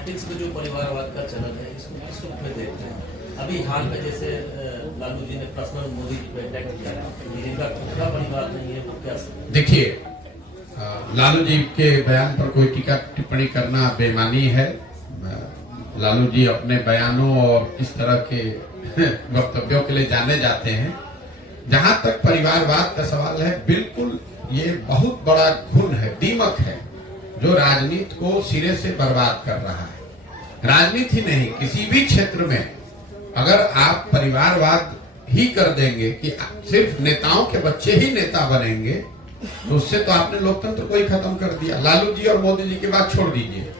Politics में जो परिवारवाद का चलन है इसको किस रूप में देखते हैं? अभी हाल में जैसे लालू जी ने पर्सनल मोदी पे अटैक किया, जिनका खुद का परिवार नहीं है, वो क्या? देखिए, लालू जी के बयान पर कोई टीका टिप्पणी करना बेईमानी है। लालू जी अपने बयानों और इस तरह के वक्तव्यों के लिए जाने जाते हैं। जहां तक परिवारवाद का सवाल है, बिल्कुल ये बहुत बड़ा घुन है, दीमक है, जो राजनीति को सिरे से बर्बाद कर रहा है। राजनीति ही नहीं, किसी भी क्षेत्र में अगर आप परिवारवाद ही कर देंगे कि सिर्फ नेताओं के बच्चे ही नेता बनेंगे, तो उससे तो आपने लोकतंत्र को ही खत्म कर दिया। लालू जी और मोदी जी की बात छोड़ दीजिए,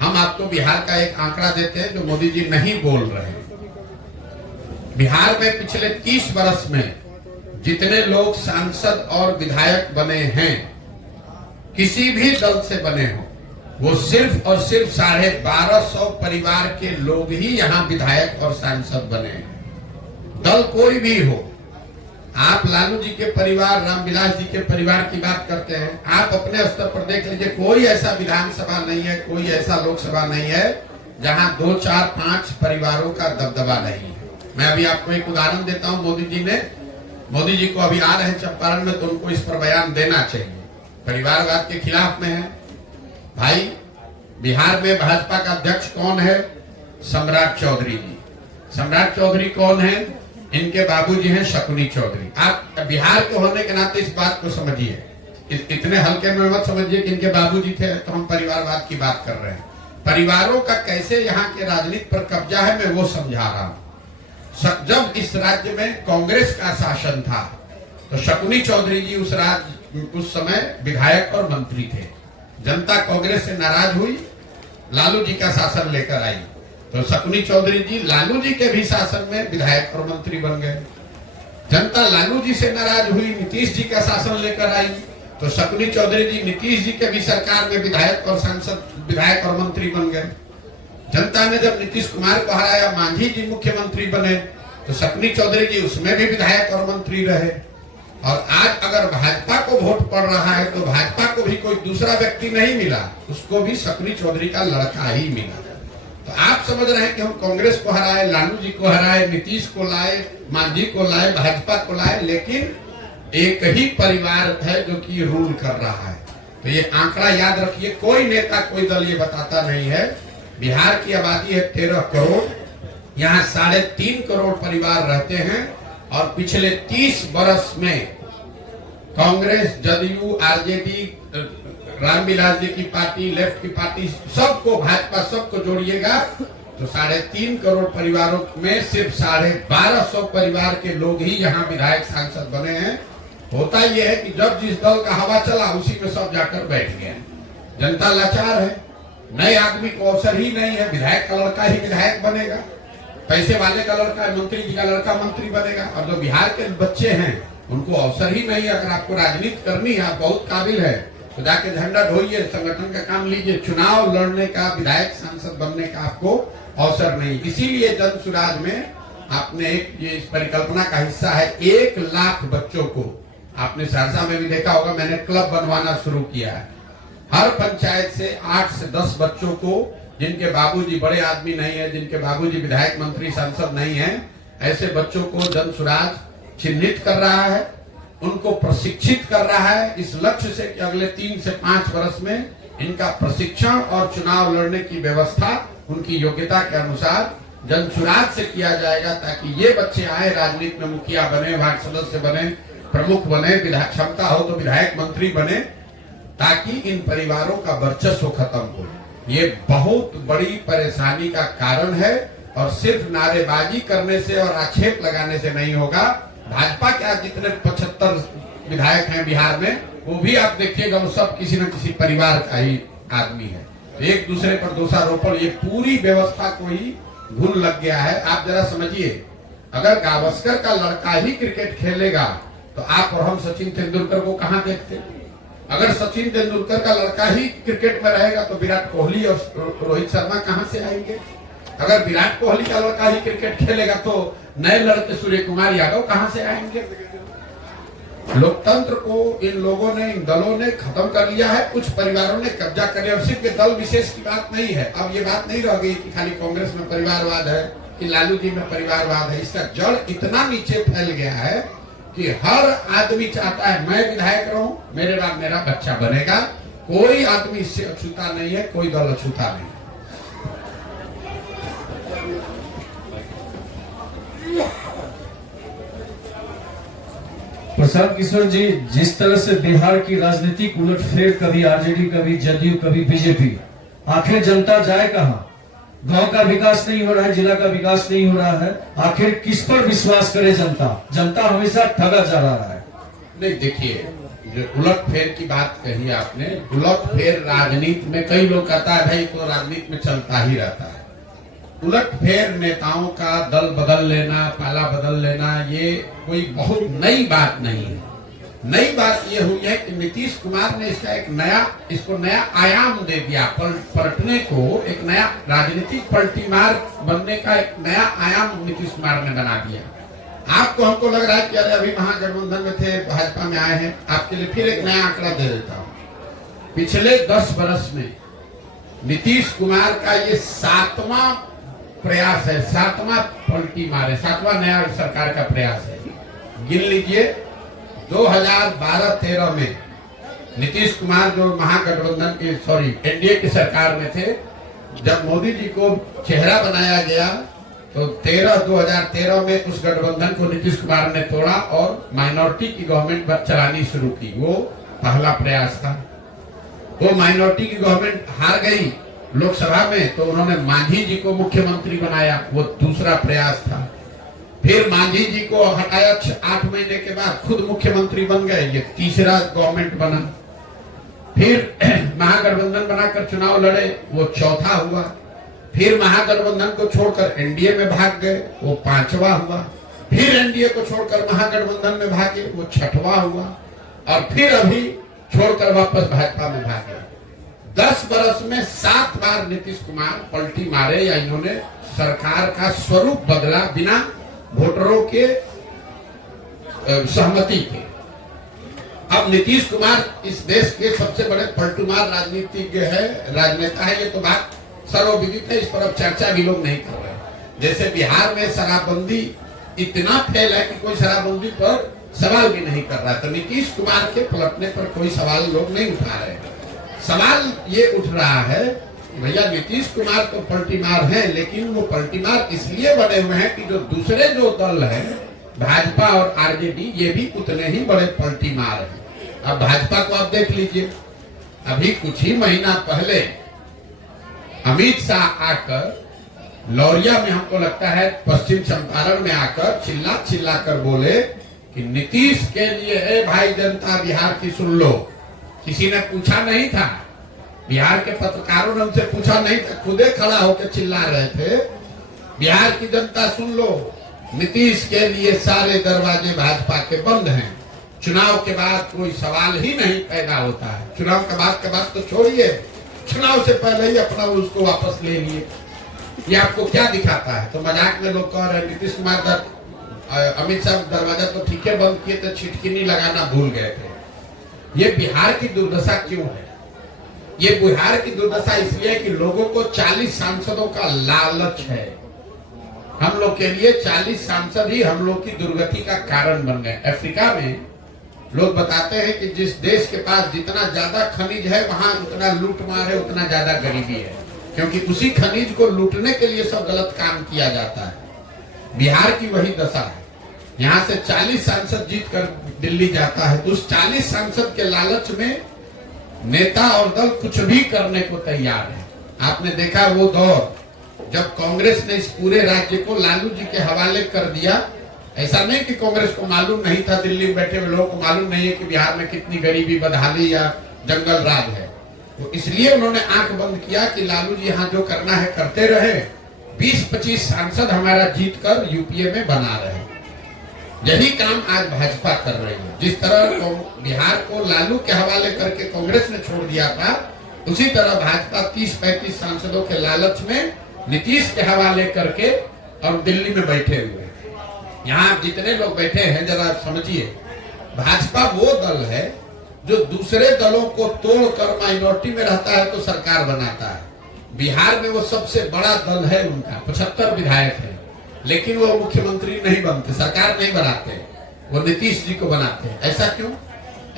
हम आपको बिहार का एक आंकड़ा देते हैं जो मोदी जी नहीं बोल रहे हैं। बिहार में पिछले 30 वर्ष में जितने लोग सांसद और विधायक बने हैं, किसी भी दल से बने हो, वो सिर्फ और सिर्फ 1250 परिवार के लोग ही यहाँ विधायक और सांसद बने हैं। दल कोई भी हो, आप लालू जी के परिवार, रामविलास जी के परिवार की बात करते हैं, आप अपने स्तर पर देख लीजिए, कोई ऐसा विधानसभा नहीं है, कोई ऐसा लोकसभा नहीं है जहां 2, 4, 5 परिवारों का दबदबा नहीं है। मैं अभी आपको एक उदाहरण देता हूं। मोदी जी को अभी आ रहे हैं चंपारण में, तो उनको इस पर बयान देना चाहिए। परिवारवाद के खिलाफ में है भाई। बिहार में भाजपा का अध्यक्ष कौन है? सम्राट चौधरी जी। सम्राट चौधरी कौन है? इनके बाबूजी हैं शकुनी चौधरी। आप बिहार के होने के नाते इस बात को समझिए, इतने हल्के में मत समझिए कि इनके बाबूजी थे तो हम परिवारवाद की बात कर रहे हैं। परिवारों का कैसे यहाँ के राजनीति पर कब्जा है, मैं वो समझा रहा हूँ। जब इस राज्य में कांग्रेस का शासन था तो शकुनी चौधरी जी उस समय विधायक और मंत्री थे। जनता कांग्रेस से नाराज हुई, लालू जी का शासन लेकर आई, तो शकुनी चौधरी जी लालू जी के भी शासन में विधायक और मंत्री बन गए। जनता लालू जी से नाराज हुई, नीतीश जी का शासन लेकर आई, तो शकुनी चौधरी जी नीतीश जी के भी सरकार में विधायक और सांसद, विधायक और मंत्री बन गए। जनता ने जब नीतीश कुमार को हराया, मांझी जी मुख्यमंत्री बने, तो शकुनी चौधरी जी उसमें भी विधायक और मंत्री रहे। और आज अगर भाजपा को वोट पड़ रहा है तो भाजपा को भी कोई दूसरा व्यक्ति नहीं मिला, उसको भी शकुनी चौधरी का लड़का ही मिला। तो आप समझ रहे हैं कि हम कांग्रेस को हराए, लालू जी को हराए, नीतीश को लाए, मांझी को लाए, भाजपा को लाए, लेकिन एक ही परिवार है जो कि रूल कर रहा है। तो ये आंकड़ा याद रखिए, कोई नेता, कोई दल ये बताता नहीं है। बिहार की आबादी है 13 करोड़, यहाँ 3.5 करोड़ परिवार रहते हैं, और पिछले 30 वर्ष में कांग्रेस, जदयू, आरजेडी, रामविलास जी की पार्टी, लेफ्ट की पार्टी, सबको, भाजपा, सबको जोड़िएगा तो 3.5 करोड़ परिवारों में सिर्फ 1250 परिवार के लोग ही यहाँ विधायक सांसद बने हैं। होता यह है कि जब जिस दल का हवा चला उसी में सब जाकर बैठ गए। जनता लाचार है, नए आदमी को अवसर ही नहीं है। विधायक का लड़का ही विधायक बनेगा, पैसे वाले का लड़का, मंत्री जी का लड़का मंत्री बनेगा, और जो बिहार के बच्चे हैं उनको अवसर ही नहीं है। अगर आपको राजनीति करनी है, आप बहुत काबिल है, तो जाके झंडा ढोइए, संगठन का काम लीजिए। चुनाव लड़ने का, विधायक सांसद बनने का आपको अवसर नहीं। इसीलिए जन सुराज में आपने ये इस परिकल्पना का हिस्सा है, 1 लाख बच्चों को, आपने सहरसा में भी देखा होगा, मैंने क्लब बनवाना शुरू किया है। हर पंचायत से 8 से 10 बच्चों को, जिनके बाबूजी बड़े आदमी नहीं है, जिनके बाबूजी विधायक, मंत्री, सांसद नहीं है, ऐसे बच्चों को जन सुराज चिन्हित कर रहा है, उनको प्रशिक्षित कर रहा है, इस लक्ष्य से कि अगले 3 से 5 वर्ष में इनका प्रशिक्षण और चुनाव लड़ने की व्यवस्था उनकी योग्यता के अनुसार जन सुराज से किया जाएगा, ताकि ये बच्चे आए, राजनीति में मुखिया बने, वार्ड सदस्य बने, प्रमुख बने, विधायक क्षमता हो तो विधायक, मंत्री बने, ताकि इन परिवारों का वर्चस्व खत्म हो। ये बहुत बड़ी परेशानी का कारण है, और सिर्फ नारेबाजी करने से और आक्षेप लगाने से नहीं होगा। भाजपा के आज जितने 75 विधायक हैं बिहार में, वो भी आप देखिएगा, वो सब किसी न किसी परिवार का ही आदमी है। एक दूसरे पर दोषारोपण, ये पूरी व्यवस्था को ही घुन लग गया है। आप जरा समझिए, अगर गावस्कर का लड़का ही क्रिकेट खेलेगा तो आप और हम सचिन तेंदुलकर को कहाँ देखते? अगर सचिन तेंदुलकर का लड़का ही क्रिकेट में रहेगा तो विराट कोहली और रोहित शर्मा कहां से आएंगे? अगर विराट कोहली का लड़का ही क्रिकेट खेलेगा तो नए लड़के सूर्य कुमार यादव कहां से आएंगे? लोकतंत्र को इन लोगों ने, इन दलों ने खत्म कर लिया है। कुछ परिवारों ने कब्जा कर लिया। सिर्फ ये दल विशेष की बात नहीं है। अब ये बात नहीं रह गई कि खाली कांग्रेस में परिवारवाद है कि लालू जी में परिवारवाद है। इसका जड़ इतना नीचे फैल गया है कि हर आदमी चाहता है मैं विधायक रहूं, मेरे बाद मेरा बच्चा बनेगा। कोई आदमी इससे अछूता नहीं है, कोई दल अछूता नहीं है। प्रशांत किशोर जी, जिस तरह से बिहार की राजनीतिक उलटफेर, कभी आरजेडी, कभी जदयू, कभी बीजेपी, आखिर जनता जाए कहां? गांव का विकास नहीं हो रहा है, जिला का विकास नहीं हो रहा है, आखिर किस पर विश्वास करे जनता? जनता हमेशा ठगा जा रहा है। नहीं, देखिए, जो उलटफेर की बात कही आपने, उलटफेर राजनीति में कई लोग कहता है भाई तो राजनीति में चलता ही रहता है। उलटफेर नेताओं का दल बदल लेना, पाला बदल लेना, ये कोई बहुत नई बात नहीं है। नई बात ये हुई है कि नीतीश कुमार ने इसको नया आयाम दे दिया। पलटने को एक नया राजनीतिक पलटीमार बनने का एक नया आयाम नीतीश कुमार ने बना दिया। आपको हमको लग रहा है कि अरे अभी महागठबंधन में थे, भाजपा में आए हैं। आपके लिए फिर एक नया आंकड़ा दे देता हूं। पिछले 10 वर्ष में नीतीश कुमार का ये 7वां प्रयास है, 7वां पलटी मारे, 7वां नया सरकार का प्रयास है। गिन लीजिए, 2012-13 में नीतीश कुमार जो महागठबंधन की एनडीए की सरकार में थे, जब मोदी जी को चेहरा बनाया गया तो 2013 में उस गठबंधन को नीतीश कुमार ने तोड़ा और माइनॉरिटी की गवर्नमेंट चलानी शुरू की। वो पहला प्रयास था। वो माइनॉरिटी की गवर्नमेंट हार गई लोकसभा में, तो उन्होंने मांझी जी को मुख्यमंत्री बनाया। वो दूसरा प्रयास था। फिर मांझी जी को हटाया, 8 महीने के बाद खुद मुख्यमंत्री बन गए। ये तीसरा गवर्नमेंट बना। फिर महागठबंधन बनाकर चुनाव लड़े, वो चौथा हुआ। फिर महागठबंधन को छोड़कर एनडीए में भाग गए, वो 5वां हुआ। फिर एनडीए को छोड़कर महागठबंधन में भागे, वो 6वां हुआ। और फिर अभी छोड़कर वापस भाजपा में भागे। 10 वर्ष में 7 बार नीतीश कुमार पलटी मारे या इन्होंने सरकार का स्वरूप बदला बिना वोटरों के सहमति के। अब नीतीश कुमार इस देश के सबसे बड़े पलटूमार राजनीतिज्ञ है, राजनेता है। ये तो बात सर्वविदित है, इस पर अब चर्चा भी लोग नहीं कर रहे। जैसे बिहार में शराबबंदी इतना फेल है कि कोई शराबबंदी पर सवाल भी नहीं कर रहा, तो नीतीश कुमार के पलटने पर कोई सवाल लोग नहीं उठा रहे। सवाल ये उठ रहा है भैया नीतीश कुमार तो पलटीमार हैं, लेकिन वो पलटीमार इसलिए बने हुए हैं कि जो दूसरे जो दल हैं, भाजपा और आरजेडी, ये भी उतने ही बड़े पलटीमार हैं। अब भाजपा को आप देख लीजिए, अभी कुछ ही महीना पहले अमित शाह आकर लौरिया में, हमको लगता है पश्चिम चंपारण में आकर चिल्ला कर बोले कि नीतीश के लिए है भाई जनता बिहार की सुन लो। किसी ने पूछा नहीं था, बिहार के पत्रकारों ने उनसे पूछा नहीं था, खुदे खड़ा होकर चिल्ला रहे थे, बिहार की जनता सुन लो, नीतीश के लिए सारे दरवाजे भाजपा के बंद हैं। चुनाव के बाद कोई सवाल ही नहीं पैदा होता है। चुनाव के बाद तो छोड़िए, चुनाव से पहले ही अपना उसको वापस ले लिए। ये आपको क्या दिखाता है? तो मजाक में लोग कह रहे हैं नीतीश कुमार अमित शाह दरवाजा तो ठीक है बंद किए थे, छिटकिनी लगाना भूल गए थे। ये बिहार की दुर्दशा क्यों है? ये बिहार की दुर्दशा इसलिए कि लोगों को 40 सांसदों का लालच है। हम लोग के लिए 40 सांसद ही हम लोग की दुर्गति का कारण बन गए। अफ्रीका में लोग बताते हैं कि जिस देश के पास जितना ज्यादा खनिज है, वहां उतना लूटमार है, उतना ज्यादा गरीबी है, क्योंकि उसी खनिज को लूटने के लिए सब गलत काम किया जाता है। बिहार की वही दशा है। यहाँ से 40 सांसद जीत कर दिल्ली जाता है, तो उस 40 सांसद के लालच में नेता और दल कुछ भी करने को तैयार है। आपने देखा वो दौर जब कांग्रेस ने इस पूरे राज्य को लालू जी के हवाले कर दिया। ऐसा नहीं कि कांग्रेस को मालूम नहीं था, दिल्ली में बैठे हुए लोगों को मालूम नहीं है कि बिहार में कितनी गरीबी, बदहाली या जंगल राज है। तो इसलिए उन्होंने आंख बंद किया कि लालू जी यहाँ जो करना है करते रहे, 20-25 सांसद हमारा जीत कर यूपीए में बना रहे। यही काम आज भाजपा कर रही है। जिस तरह बिहार को लालू के हवाले करके कांग्रेस ने छोड़ दिया था, उसी तरह भाजपा 30-35 सांसदों के लालच में नीतीश के हवाले करके और दिल्ली में बैठे हुए। यहाँ जितने लोग बैठे हैं जरा समझिए, भाजपा वो दल है जो दूसरे दलों को तोड़कर माइनॉरिटी में रहता है तो सरकार बनाता है। बिहार में वो सबसे बड़ा दल है, उनका 75 विधायक है, लेकिन वो मुख्यमंत्री नहीं बनते, सरकार नहीं बनाते, वो नीतीश जी को बनाते हैं। ऐसा क्यों?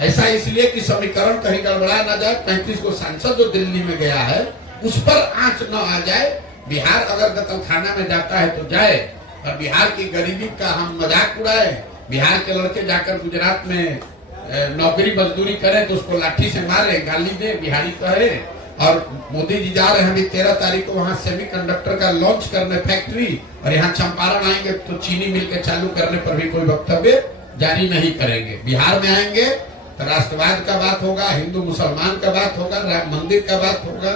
ऐसा इसलिए कि समीकरण कहीं गड़बड़ा ना जाए। 35 को सांसद जो दिल्ली में गया है उस पर आंच न आ जाए। बिहार अगर कत्लखाना में जाता है तो जाए, और बिहार की गरीबी का हम मजाक उड़ाए। बिहार के लड़के जाकर गुजरात में नौकरी मजदूरी करें तो उसको लाठी से मारे, गाली दे, बिहारी कहे। और मोदी जी जा रहे हैं अभी 13 तारीख को वहां सेमीकंडक्टर का लॉन्च करने फैक्ट्री, और यहाँ चंपारण आएंगे तो चीनी मिल के चालू करने पर भी कोई वक्तव्य जारी नहीं करेंगे। बिहार में आएंगे तो राष्ट्रवाद का बात होगा, हिंदू मुसलमान का बात होगा, राम मंदिर का बात होगा,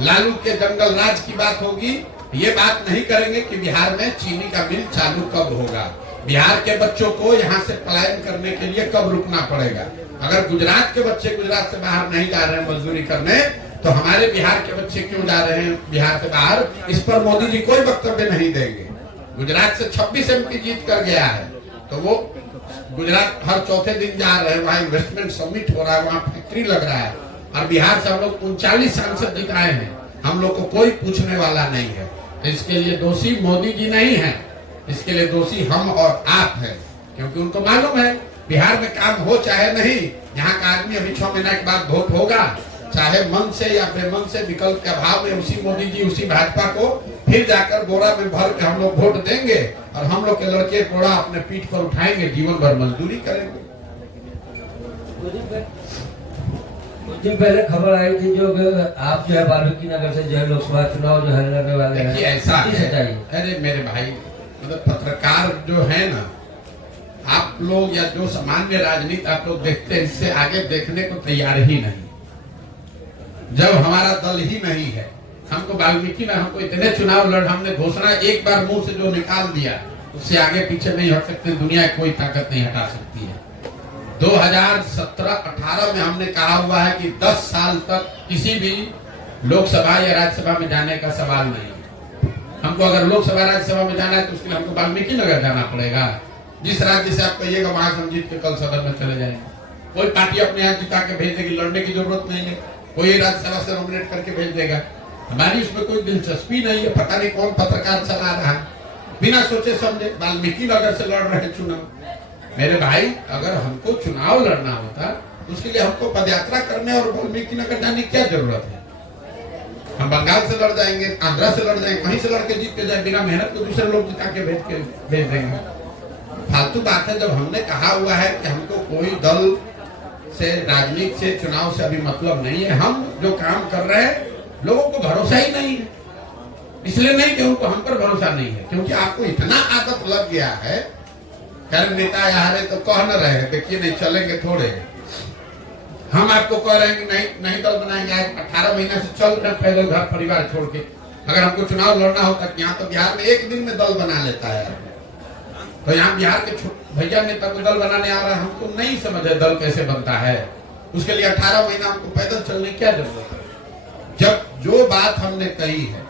लालू के जंगल राज की बात होगी। ये बात नहीं करेंगे कि बिहार में चीनी का मिल चालू कब होगा, बिहार के बच्चों को यहाँ से पलायन करने के लिए कब रुकना पड़ेगा। अगर गुजरात के बच्चे गुजरात से बाहर नहीं जा रहे हैं मजदूरी करने, तो हमारे बिहार के बच्चे क्यों जा रहे हैं बिहार से बाहर, इस पर मोदी जी कोई वक्तव्य नहीं देंगे। गुजरात से 26 MP जीत कर गया है, तो वो गुजरात हर चौथे दिन जा रहे हैं, वहाँ इन्वेस्टमेंट समिट हो रहा है, वहाँ फैक्ट्री लग रहा है। और बिहार से हम लोग 39 सांसद जिताए हैं, हम लोग को कोई पूछने वाला नहीं है। इसके लिए दोषी मोदी जी नहीं है, इसके लिए दोषी हम और आप हैं, क्योंकि उनको मालूम है बिहार में काम हो चाहे नहीं, यहाँ का आदमी अभी 6 महीने के बाद वोट होगा, चाहे मन से या बेमन से, विकल्प के अभाव में उसी मोदी जी उसी भाजपा को फिर जाकर बोरा में भर के हम लोग वोट देंगे, और हम लोग के लड़के बोरा अपने पीठ पर उठाएंगे, जीवन भर मजदूरी करेंगे। कुछ दिन पहले खबर आई थी जो आप जो है वाल्मीकि नगर से जो है लोकसभा चुनाव जो है लड़ने वाले हैं, ऐसा है। अरे मेरे भाई, मतलब पत्रकार जो है ना, आप लोग या जो सामान्य राजनीति आप लोग देखते हैं, इससे आगे देखने को तैयार ही नहीं। जब हमारा दल ही नहीं है, हमको वाल्मीकि में हमको इतने चुनाव लड़, हमने घोषणा एक बार मुंह से जो निकाल दिया उससे आगे पीछे नहीं हट सकते, दुनिया कोई ताकत नहीं हटा सकती है। 2017-18 में हमने कहा हुआ है कि 10 साल तक किसी भी लोकसभा या राज्यसभा में जाने का सवाल नहीं। हमको अगर लोकसभा राज्यसभा में जाना है तो उसके लिए हमको वाल्मीकि नगर जाना पड़ेगा। जिस राज्य से आप कहिएगा वहां से हम जीत के कल सदन में चले जाएंगे। कोई पार्टी अपने यहाँ जिता के भेज देगी, लड़ने की जरूरत नहीं है, कोई राज्यसभा से नॉमिनेट करके भेज देगा। हमारी उसमें कोई दिलचस्पी नहीं है। पता नहीं कौन पत्रकार चला रहा है, बिना सोचे समझे वाल्मीकि नगर से लड़ रहे चुनाव। मेरे भाई, अगर हमको चुनाव लड़ना होता उसके लिए हमको पदयात्रा करने और वाल्मीकि नगर जाने की क्या जरूरत है? हम बंगाल से लड़ जाएंगे, आंध्रा से लड़ जाएंगे, वहीं से लड़ के जीत के जाए, बिना मेहनत के दूसरे लोग जिता के भेज देंगे। फालतू बात है। जब हमने कहा हुआ है कि हमको कोई दल से, राजनीति से, चुनाव से अभी मतलब नहीं है, हम जो काम कर रहे हैं लोगों को भरोसा ही नहीं है। इसलिए नहीं कि उनको हम पर भरोसा नहीं है, क्योंकि आपको इतना आदत लग गया है। कर नेता यहाँ रहे तो कह न रहे, देखिए नहीं चलेंगे थोड़े। हम आपको कह रहे हैं कि नहीं दल बनाएंगे। 18 महीने से चल रहे पैदल घर परिवार छोड़ के। अगर हमको चुनाव लड़ना होता, यहाँ तो बिहार में एक दिन में दल बना लेता है, तो यहाँ बिहार के भैया नेता को दल बनाने आ रहा है। हमको नहीं समझ है दल कैसे बनता है। उसके लिए 18 महीना हमको पैदल चलने की क्या जरूरत है? जब जो बात हमने कही है,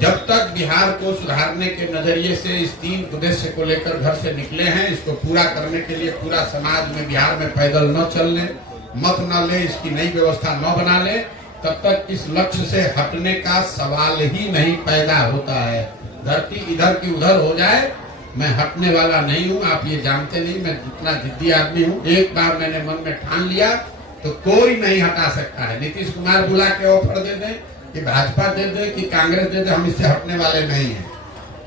जब तक बिहार को सुधारने के नजरिए से इस 3 उद्देश्य को लेकर घर से निकले हैं, इसको पूरा करने के लिए पूरा समाज में बिहार में पैदल न चलने, मत न ले, इसकी नई व्यवस्था न बना ले, तब तक इस लक्ष्य से हटने का सवाल ही नहीं पैदा होता है। धरती इधर की उधर हो जाए, मैं हटने वाला नहीं हूँ। आप ये जानते नहीं मैं इतना जिद्दी आदमी हूँ। एक बार मैंने मन में ठान लिया तो कोई नहीं हटा सकता है। नीतीश कुमार बुला के ऑफर दे दे कि भाजपा दे दे कि कांग्रेस दे दे, हम इससे हटने वाले नहीं हैं।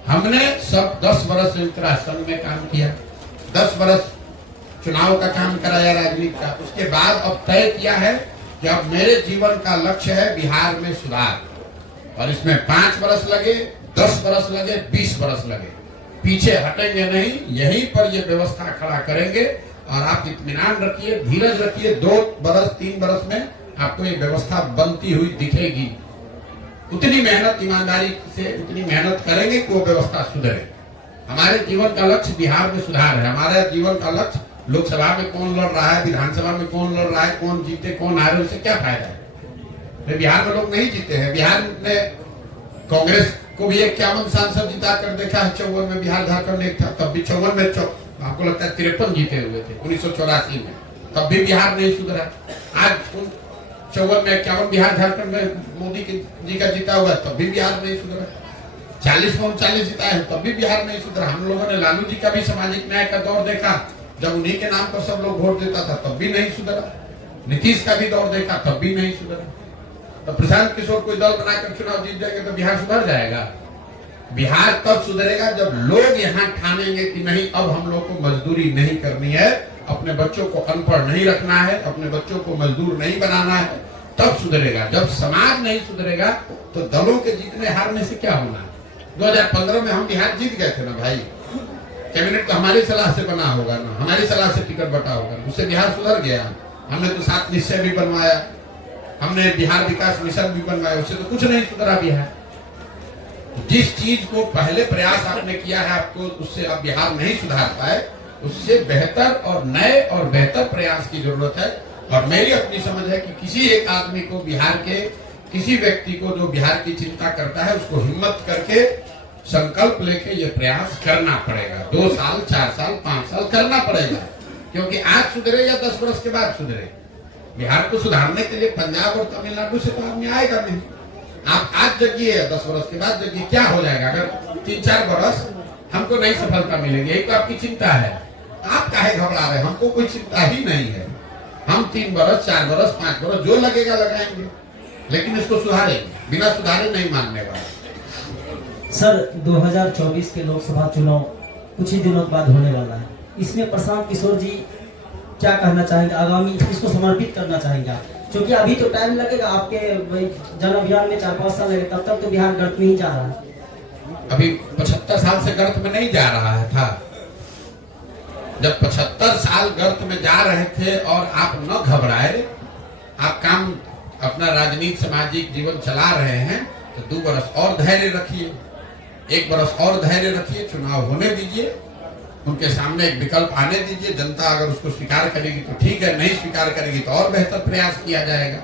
हमने सब 10 वर्ष संयुक्त राष्ट्र संघ में काम किया, 10 वर्ष चुनाव का काम कराया राजनीति का। उसके बाद अब तय किया है कि अब मेरे जीवन का लक्ष्य है बिहार में सुधार, और इसमें 5 वर्ष लगे, 10 वर्ष लगे, 20 वर्ष लगे, पीछे हटेंगे नहीं। यहीं पर ये व्यवस्था खड़ा करेंगे, और आप इत्मीनान रखिए, धीरज रखिए। 2 वर्ष 3 वर्ष में आपको ये व्यवस्था बनती हुई दिखेगी। उतनी मेहनत ईमानदारी से उतनी मेहनत करेंगे कि वो व्यवस्था सुधरे। हमारे जीवन का लक्ष्य बिहार में सुधार है। हमारा जीवन का लक्ष्य लोकसभा में कौन लड़ रहा है, विधानसभा में कौन लड़ रहा है, कौन जीते कौन हारे, उससे क्या फायदा है? बिहार में लोग नहीं जीते हैं। बिहार में कांग्रेस को भी 51 सांसद जिता कर देखा है। 54 में बिहार झारखंड एक था, तब भी 54 में हमको लगता है 53 जीते हुए थे 1984 में, तब भी बिहार नहीं सुधरा। आज 54 में 51 बिहार झारखंड में मोदी जी का जीता हुआ है, तब भी बिहार नहीं सुधरा। 40 में 39 जीता है, तब भी बिहार नहीं सुधरा। हम लोगों ने लालू जी का भी सामाजिक न्याय का दौर देखा, जब उन्हीं के नाम पर सब लोग वोट देता था, तब भी नहीं सुधरा। नीतीश का भी दौर देखा, तब भी नहीं सुधरा। तो प्रशांत किशोर कोई दल बनाकर चुनाव जीत जाएंगे तो बिहार सुधर जाएगा? बिहार तब सुधरेगा जब लोग यहाँ ठानेंगे कि नहीं, अब हम लोग को मजदूरी नहीं करनी है, अपने बच्चों को अनपढ़ नहीं रखना है, अपने बच्चों को मजदूर नहीं बनाना है, तब सुधरेगा। जब समाज नहीं सुधरेगा तो दलों के जीतने हारने से क्या होना है? 2015 में हम बिहार जीत गए थे ना भाई, कैबिनेट तो हमारी सलाह से बना होगा ना, हमारी सलाह से टिकट बटा होगा, उससे बिहार सुधर गया। हमने तो 7 निश्चय भी बनवाया, हमने बिहार विकास मिशन भी बनवाया, उससे तो कुछ नहीं सुधरा बिहार। जिस चीज को पहले प्रयास आपने किया है, आपको उससे अब बिहार नहीं सुधार पाए, उससे बेहतर और नए और बेहतर प्रयास की जरूरत है। और मेरी अपनी समझ है कि किसी एक आदमी को, बिहार के किसी व्यक्ति को जो बिहार की चिंता करता है, उसको हिम्मत करके संकल्प लेके ये प्रयास करना पड़ेगा। 2 साल 4 साल 5 साल करना पड़ेगा, क्योंकि आज सुधरे या 10 वर्ष के बाद सुधरे। बिहार को सुधारने के लिए पंजाब और तमिलनाडु से तो आदमी आएगा नहीं। आप आज जगिए या 10 वर्ष के बाद जगिए, क्या हो जाएगा? अगर 3-4 वर्ष हमको नहीं सफलता मिलेगी, यही तो आपकी चिंता है। आप काहे घबरा रहे हैं? हमको कोई चिंता ही नहीं है। हम 3 वर्ष 4 वर्ष 5 वर्ष जो लगेगा लगाएंगे, लेकिन इसको सुधारेंगे, बिना सुधारे नहीं मानने वाले। सर, 2024 के लोकसभा चुनाव कुछ ही दिनों बाद होने वाला है, इसमें प्रशांत किशोर जी क्या कहना चाहेंगे? आगामी इसको समर्पित करना चाहेंगे आप? क्योंकि अभी तो टाइम लगेगा, आपके जन अभियान में 4-5 साल लगे, तब तक तो बिहार गर्त में ही जा रहा है। अभी 75 साल से गर्त में नहीं जा रहा है था। जब 75 साल गर्त में जा रहे थे और आप न घबराए, आप काम अपना राजनीति सामाजिक जीवन चला रहे हैं, तो 2 वर्ष और धैर्य रखिए, 1 वर्ष और धैर्य रखिए, चुनाव होने दीजिए, उनके सामने एक विकल्प आने दीजिए। जनता अगर उसको स्वीकार करेगी तो ठीक है, नहीं स्वीकार करेगी तो और बेहतर प्रयास किया जाएगा।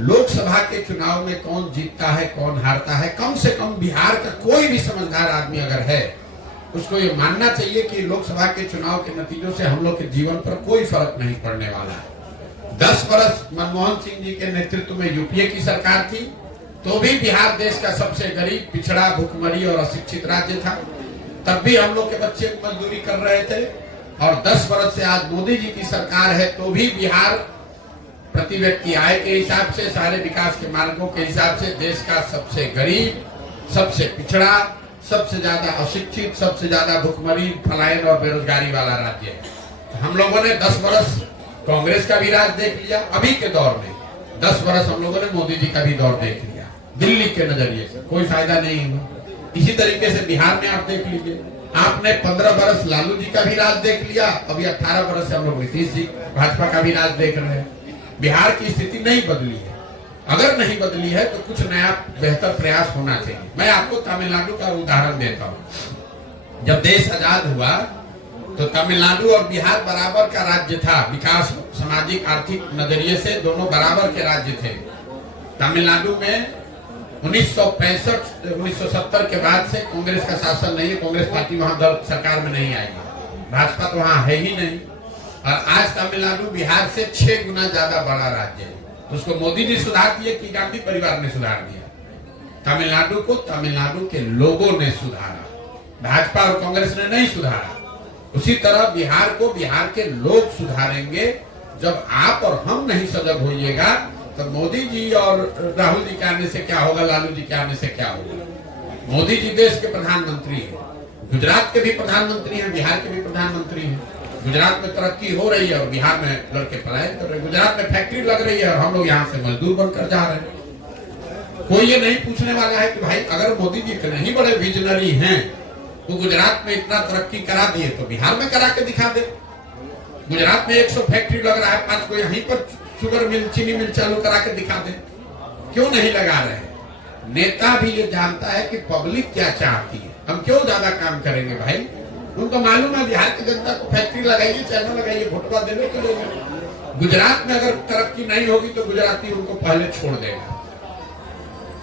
लोकसभा के चुनाव में कौन जीतता है कौन हारता है, कम से कम बिहार का कोई भी समझदार आदमी अगर है, उसको ये मानना चाहिए कि लोकसभा के चुनाव के नतीजों से हम लोग के जीवन पर कोई फर्क नहीं पड़ने वाला है। 10 वर्ष मनमोहन सिंह जी के नेतृत्व में यूपीए की सरकार थी, तो भी बिहार देश का सबसे गरीब, पिछड़ा, भुखमरी और अशिक्षित राज्य था। तब भी हम लोग के बच्चे मजदूरी कर रहे थे। और 10 वर्ष से आज मोदी जी की सरकार है, तो भी बिहार प्रति व्यक्ति आय के हिसाब से, सारे विकास के मार्गों के हिसाब से देश का सबसे गरीब, सबसे पिछड़ा, सबसे ज्यादा अशिक्षित, सबसे ज्यादा भुखमरी, पलायन और बेरोजगारी वाला राज्य है। हम लोगों ने 10 वर्ष कांग्रेस का भी राज देख लिया, अभी के दौर में 10 वर्ष हम लोगों ने मोदी जी का भी दौर देख लिया। दिल्ली के नजरिए से कोई फायदा नहीं हुआ। इसी तरीके से बिहार में आप देख लीजिए, आपने 15 वर्ष लालू जी का भी राज देख लिया, अभी 18 वर्ष से हम लोग नीतीश जी भाजपा का भी राज देख रहे हैं। बिहार की स्थिति नहीं बदली है। अगर नहीं बदली है तो कुछ नया बेहतर प्रयास होना चाहिए। मैं आपको तमिलनाडु का उदाहरण देता हूँ। जब देश आजाद हुआ तो तमिलनाडु और बिहार बराबर का राज्य था, विकास, सामाजिक, आर्थिक नजरिए से दोनों बराबर के राज्य थे। तमिलनाडु में 1970 के बाद से कांग्रेस का शासन नहीं है, कांग्रेस पार्टी वहां सरकार में नहीं आएगी, भाजपा तो वहां है ही नहीं। और आज तमिलनाडु बिहार से 6 गुना ज्यादा बड़ा राज्य है। तो उसको मोदी जी सुधार दिए कि गांधी परिवार ने सुधार दिया? तमिलनाडु को तमिलनाडु के लोगों ने सुधारा, भाजपा और कांग्रेस ने नहीं सुधारा। उसी तरह बिहार को बिहार के लोग सुधारेंगे। जब आप और हम नहीं सजग होइएगा तो मोदी जी और राहुल जी के आने से क्या होगा, लालू जी के आने से क्या होगा? मोदी जी देश के प्रधानमंत्री हैं, गुजरात के भी प्रधानमंत्री हैं, बिहार के भी प्रधानमंत्री हैं। गुजरात में तरक्की हो रही है और बिहार में लड़के पलायन कर रहे हैं। गुजरात में फैक्ट्री लग रही है और हम लोग यहाँ से मजदूर बनकर जा रहे हैं। कोई ये नहीं पूछने वाला है कि भाई अगर मोदी जी इतने ही बड़े विजनरी हैं तो गुजरात में इतना तरक्की करा दिए तो बिहार में करा के दिखा दे। गुजरात में 100 फैक्ट्री लग रहा है, 5 को यहीं पर शुगर मिल, चीनी मिल चालू करा के दिखा दे। क्यों नहीं लगा रहे? नेता भी ये जानता है कि पब्लिक क्या चाहती है, हम क्यों ज्यादा काम करेंगे भाई। उनको मालूम है बिहार की जनता को फैक्ट्री लगाइए, चाइना लगाइए, भोटवा देने के लिए। गुजरात में अगर तरक्की नहीं होगी तो गुजराती उनको पहले छोड़ देगा।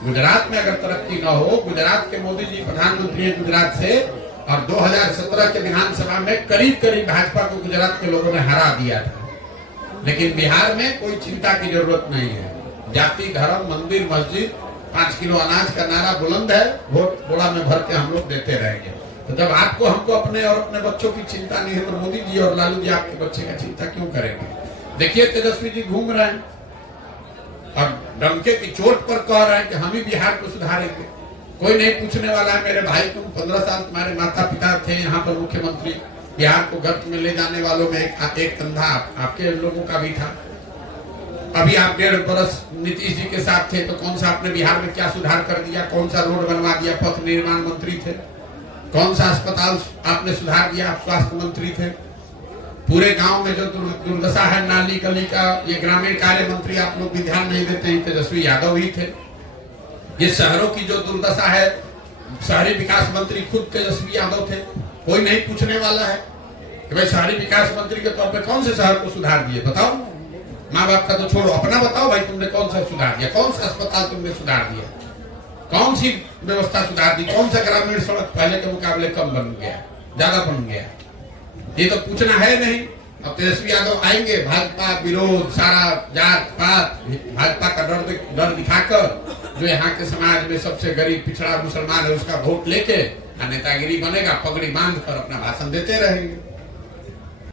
गुजरात में अगर तरक्की न हो, गुजरात के मोदी जी प्रधानमंत्री है गुजरात से, और 2017 के विधानसभा में करीब करीब भाजपा को गुजरात के लोगों ने हरा दिया था। लेकिन बिहार में कोई चिंता की जरूरत नहीं है। जाति, धर्म, मंदिर, मस्जिद, 5 किलो अनाज का नारा बुलंद है, वोट बोड़ा में भर के हम लोग देते रहेंगे। तो जब आपको हमको अपने और अपने बच्चों की चिंता नहीं है तो मोदी जी और लालू जी आपके बच्चे का चिंता क्यों करेंगे? देखिए तेजस्वी जी घूम रहे हैं और डंके की चोट पर कह रहे हैं कि हम ही बिहार को सुधारेंगे। कोई नहीं पूछने वाला है मेरे भाई, तुम 15 साल तुम्हारे माता पिता थे यहाँ पर मुख्यमंत्री, बिहार को गर्त में ले जाने वालों में एक कंधा आपके लोगों का भी था। अभी आप 1.5 बरस नीतीश जी के साथ थे तो कौन सा आपने बिहार में क्या सुधार कर दिया? कौन सा रोड बनवा दिया? पथ निर्माण मंत्री थे। कौन सा अस्पताल आपने सुधार दिया? आप स्वास्थ्य मंत्री थे। पूरे गांव में जो दुर्दशा है नाली गली का, ये ग्रामीण कार्य मंत्री आप लोग भी ध्यान नहीं देते हैं, तेजस्वी यादव ही थे। ये शहरों की जो दुर्दशा है, शहरी विकास मंत्री खुद तेजस्वी यादव थे। कोई नहीं पूछने वाला है कि भाई शहरी विकास मंत्री के तौर पे कौन से शहर को सुधार दिए? बताओ। माँ बाप का तो छोड़ो, अपना बताओ भाई, तुमने कौन सा सुधार दिया? कौन सा अस्पताल तुमने सुधार दिया? कौन सी व्यवस्था सुधार दी? कौन सा ग्रामीण सड़क पहले के मुकाबले कम बन गया, ज्यादा बन गया? ये तो पूछना है नहीं। अब तेजस्वी यादव आएंगे, भाजपा विरोध, सारा जात पात, भाजपा का डर दिखाकर जो यहाँ के समाज में सबसे गरीब पिछड़ा मुसलमान है उसका वोट लेके नेतागिरी बनेगा, पगड़ी बांध कर अपना भाषण देते रहेंगे।